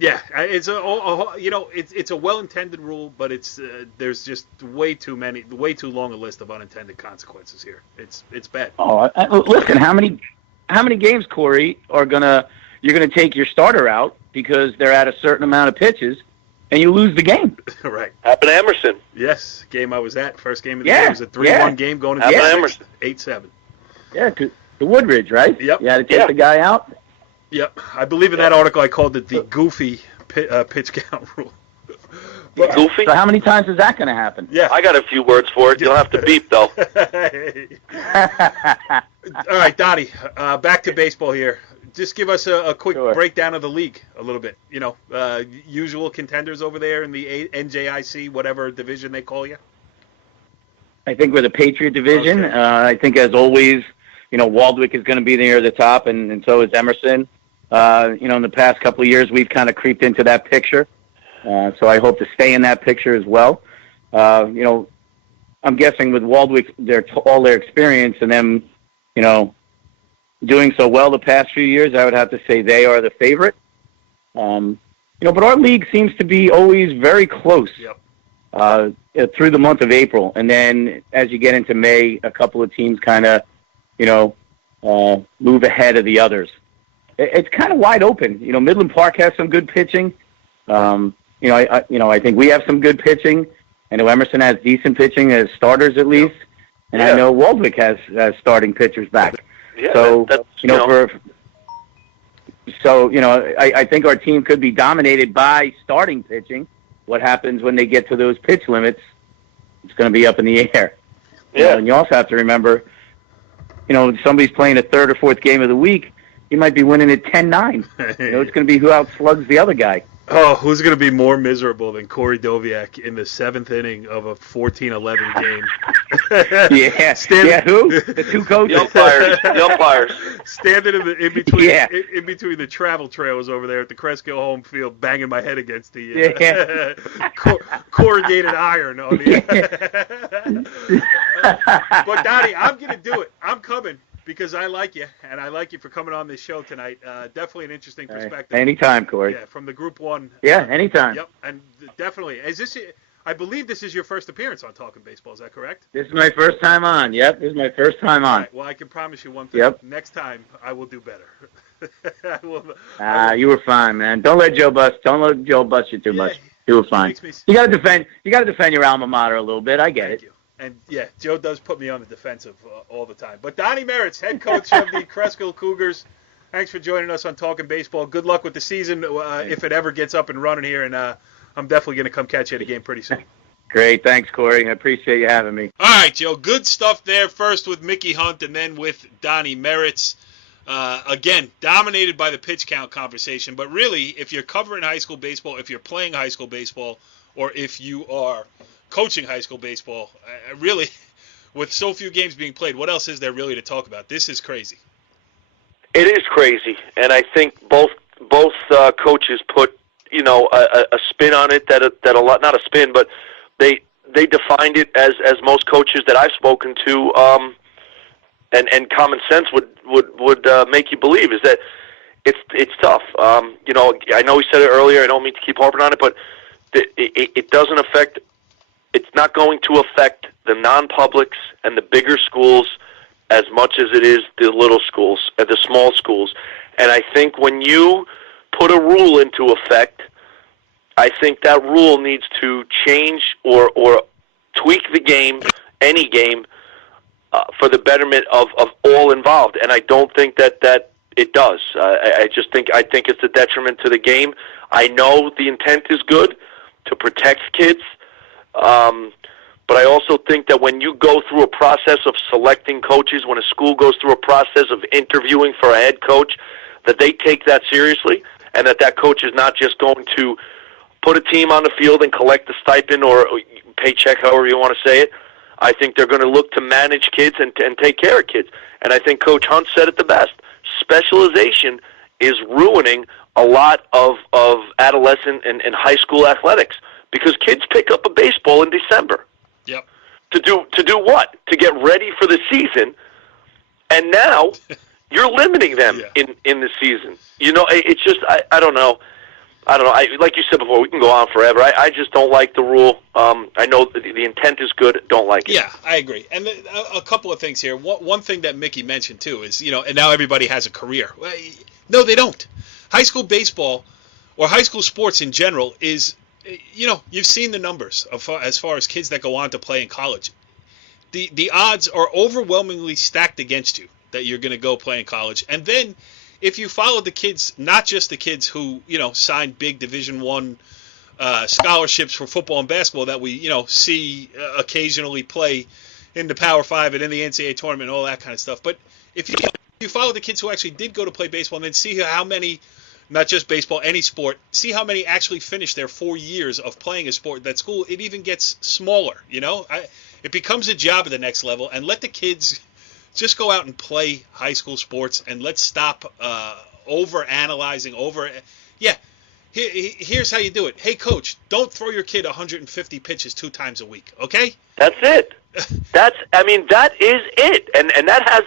Yeah, it's it's a well-intended rule, but there's just way too long a list of unintended consequences here. It's bad. Oh, listen, how many games, Corey, you're gonna take your starter out because they're at a certain amount of pitches, and you lose the game? Right. Happened to Emerson. Yes, game I was at, first game of the year was a 3-1 game going into Emerson. 8-7. Yeah, to Woodridge, right? Yep. You had to take the guy out. Yep, I believe in that article I called it the goofy pitch count rule. But, goofy? So how many times is that going to happen? Yeah, I got a few words for it. You'll have to beep, though. All right, Donnie, back to baseball here. Just give us a quick breakdown of the league a little bit. Usual contenders over there in the NJIC, whatever division they call you. I think we're the Patriot division. Okay. I think, as always, Waldwick is going to be near the top, and so is Emerson. In the past couple of years, we've kind of creeped into that picture. So I hope to stay in that picture as well. I'm guessing with Waldwick, all their experience and them, doing so well the past few years, I would have to say they are the favorite. But our league seems to be always very close. Yep. Through the month of April. And then as you get into May, a couple of teams kind of, move ahead of the others. It's kind of wide open. Midland Park has some good pitching. I think we have some good pitching. I know Emerson has decent pitching as starters at least. And I know Waldwick has starting pitchers back. Yeah, so, So, I think our team could be dominated by starting pitching. What happens when they get to those pitch limits, it's going to be up in the air. Yeah. And you also have to remember, if somebody's playing a 3rd or 4th game of the week, you might be winning at 10-9. It's going to be who outslugs the other guy. Oh, who's going to be more miserable than Corey Doviak in the 7th inning of a 14-11 game? Who? The 2 coaches. The umpires. Standing in between the travel trails over there at the Cresskill home field, banging my head against the corrugated iron. But Donnie, I'm going to do it. I'm coming. Because I like you, and I like you for coming on this show tonight. Definitely an interesting perspective. Anytime, Corey. Yeah, from the Group 1. Yeah, anytime. Yep, and definitely. I believe this is your first appearance on Talkin Baseball. Is that correct? This is my first time on. Yep, this is my first time on. Right, well, I can promise you one thing. Yep. Next time, I will do better. You were fine, man. Don't let Joe bust you too much. You were fine. You got to defend your alma mater a little bit. I get it. Thank you. And, Joe does put me on the defensive all the time. But Donny Merritts, head coach of the Cresskill Cougars, thanks for joining us on Talkin Baseball. Good luck with the season if it ever gets up and running here, and I'm definitely going to come catch you at a game pretty soon. Great. Thanks, Corey. I appreciate you having me. All right, Joe. Good stuff there. First with Mickey Hunt and then with Donny Merritts. Again, dominated by the pitch count conversation. But really, if you're covering high school baseball, if you're playing high school baseball, or if you are coaching high school baseball, really, with so few games being played, what else is there really to talk about? This is crazy. It is crazy, and I think both coaches put a spin on it that a lot, not a spin, but they defined it as most coaches that I've spoken to, and common sense would make you believe is that it's tough. I know we said it earlier. I don't mean to keep harping on it, but it doesn't affect. It's not going to affect the non-publics and the bigger schools as much as it is the little schools, the small schools. And I think when you put a rule into effect, I think that rule needs to change or tweak the game, any game, for the betterment of all involved. And I don't think that it does. I think it's a detriment to the game. I know the intent is good to protect kids, but I also think that when you go through a process of selecting coaches, when a school goes through a process of interviewing for a head coach, that they take that seriously, and that coach is not just going to put a team on the field and collect the stipend or paycheck, however you want to say it. I think they're going to look to manage kids and take care of kids. And I think Coach Hunt said it the best. Specialization is ruining a lot of adolescent and high school athletics because kids pick up a baseball in December. Yep. To do what? To get ready for the season, and now you're limiting them in the season. It's just I don't know. Like you said before, we can go on forever. I just don't like the rule. I know the intent is good. Don't like it. Yeah, I agree. And a couple of things here. One thing that Mickey mentioned too is and now everybody has a career. No, they don't. High school baseball or high school sports in general is. You've seen the numbers as far as kids that go on to play in college. The odds are overwhelmingly stacked against you that you're going to go play in college. And then if you follow the kids, not just the kids who, signed big Division I scholarships for football and basketball that we, see occasionally play in the Power 5 and in the NCAA tournament and all that kind of stuff. But if you follow the kids who actually did go to play baseball and then see how many – not just baseball, any sport, see how many actually finish their 4 years of playing a sport at that school, it even gets smaller, It becomes a job at the next level, and let the kids just go out and play high school sports, and let's stop over-analyzing, here's how you do it. Hey, coach, don't throw your kid 150 pitches 2 times a week, okay? That's it. That is it. And that has,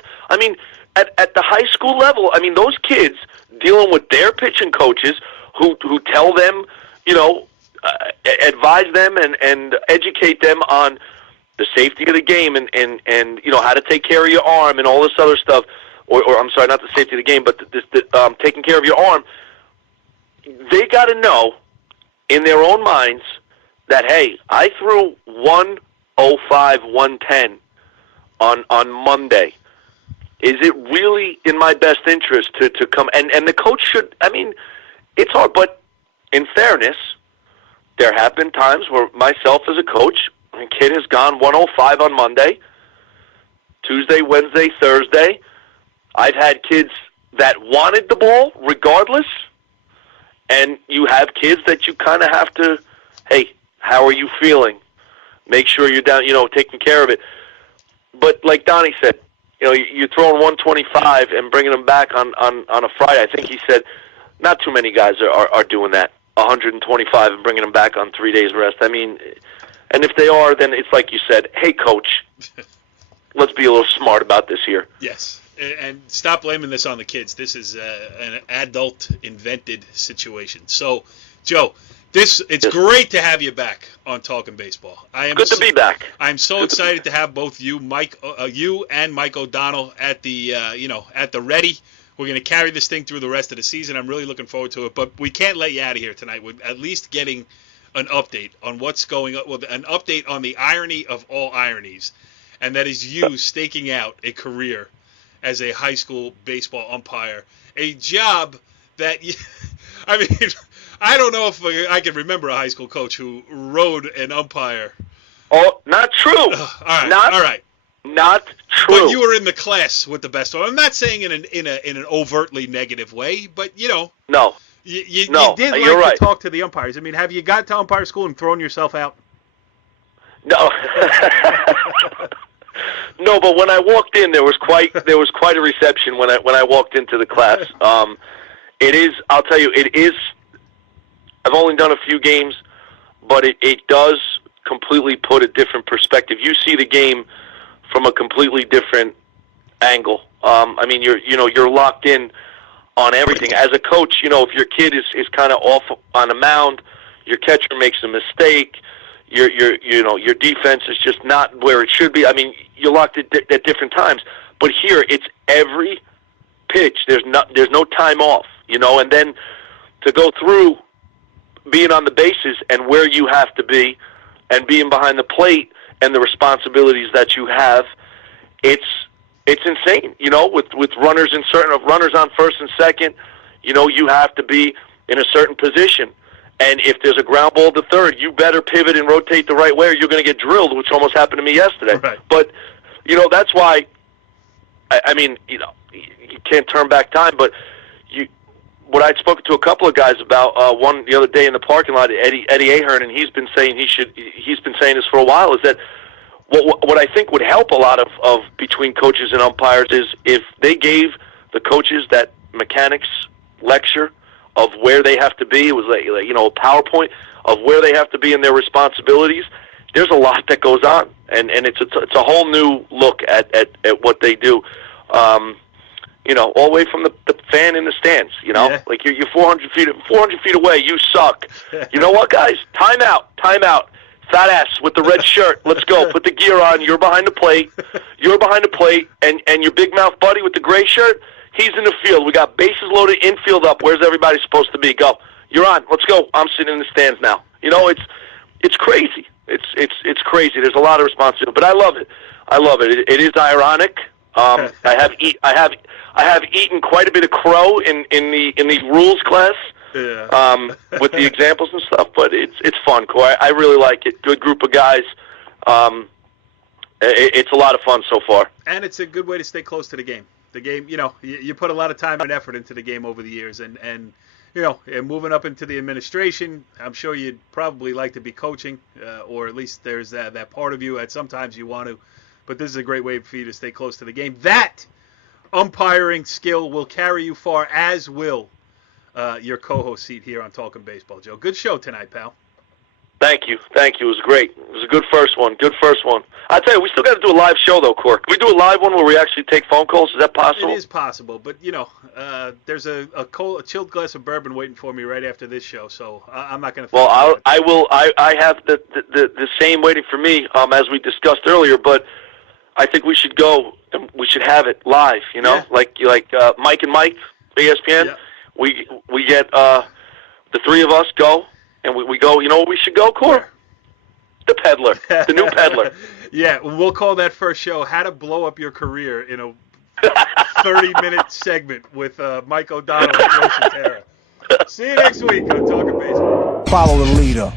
at the high school level, those kids dealing with their pitching coaches who tell them, advise them and educate them on the safety of the game and how to take care of your arm and all this other stuff. Or I'm sorry, not the safety of the game, but taking care of your arm. They got to know in their own minds that, hey, I threw 105, 110 on Monday. Is it really in my best interest to come? And the coach should, it's hard, but in fairness, there have been times where myself as a coach, a kid has gone 105 on Monday, Tuesday, Wednesday, Thursday. I've had kids that wanted the ball regardless, and you have kids that you kind of have to, hey, how are you feeling? Make sure you're down, taking care of it. But like Donnie said, you're throwing 125 and bringing them back on a Friday. I think he said not too many guys are doing that, 125 and bringing them back on 3 days rest. And if they are, then it's like you said, hey, coach, let's be a little smart about this here. Yes, and stop blaming this on the kids. This is an adult-invented situation. So, Joe, it's great to have you back on Talkin Baseball. Good to be back. I'm so excited to have both you, you and Mike O'Donnell at the at the ready. We're going to carry this thing through the rest of the season. I'm really looking forward to it. But we can't let you out of here tonight with at least getting an update on what's going on. Well, an update on the irony of all ironies, and that is you staking out a career as a high school baseball umpire, a job that I don't know if I can remember a high school coach who rode an umpire Oh, not true. All right. All right. Not true. But you were in the class with the best. I'm not saying in an overtly negative way, but No. You No, did you're like right. to talk to the umpires. I mean, have you got to umpire school and thrown yourself out? No. No, but when I walked in, there was quite a reception when I walked into the class. It is. I'll tell you, it is. I've only done a few games, but it does completely put a different perspective. You see the game from a completely different angle. I mean, you're locked in on everything. As a coach, if your kid is kind of off on a mound, your catcher makes a mistake, your defense is just not where it should be. I mean, you're locked at different times. But here, it's every pitch. There's no time off, and then to go through being on the bases and where you have to be and being behind the plate and the responsibilities that you have, it's insane. With runners runners on first and second, you have to be in a certain position. And if there's a ground ball to third, you better pivot and rotate the right way or you're going to get drilled, which almost happened to me yesterday. Right. But, that's why, I mean, you can't turn back time, but what I'd spoken to a couple of guys about, one the other day in the parking lot, Eddie Ahern, and he's been saying this for a while, is that what I think would help a lot of between coaches and umpires is if they gave the coaches that mechanics lecture of where they have to be. It was like a PowerPoint of where they have to be in their responsibilities. There's a lot that goes on, and it's a whole new look at what they do. All the way from the fan in the stands. Yeah. Like you're 400 feet away. You suck. You know what, guys? Time out. Fat ass with the red shirt. Let's go. Put the gear on. You're behind the plate. And your big mouth buddy with the gray shirt, he's in the field. We got bases loaded, infield up. Where's everybody supposed to be? Go. You're on. Let's go. I'm sitting in the stands now. It's crazy. It's crazy. There's a lot of responsibility, but I love it. It is ironic. I have eaten quite a bit of crow in the rules class. Yeah. With the examples and stuff, but it's fun, Corey. I really like it. Good group of guys. It's a lot of fun so far. And it's a good way to stay close to the game. The game, you put a lot of time and effort into the game over the years, and moving up into the administration, I'm sure you'd probably like to be coaching, or at least there's that part of you at sometimes you want to. But this is a great way for you to stay close to the game. That umpiring skill will carry you far, as will your co-host seat here on Talkin Baseball, Joe. Good show tonight, pal. Thank you. It was great. It was a good first one. I tell you, we still got to do a live show, though, Cork. Can we do a live one where we actually take phone calls? Is that possible? It is possible, but, there's a chilled glass of bourbon waiting for me right after this show, so I'm not going to... Well, I have the same waiting for me, as we discussed earlier, but I think we should go and we should have it live, Yeah. like Mike and Mike, ESPN. Yeah. We get the three of us go, and we go, where we should go, Cor? The Peddler, the new Peddler. Yeah, we'll call that first show How to Blow Up Your Career in a 30-minute segment with Mike O'Donnell and Joe Sutera. See you next week on Talkin Baseball. Follow the leader.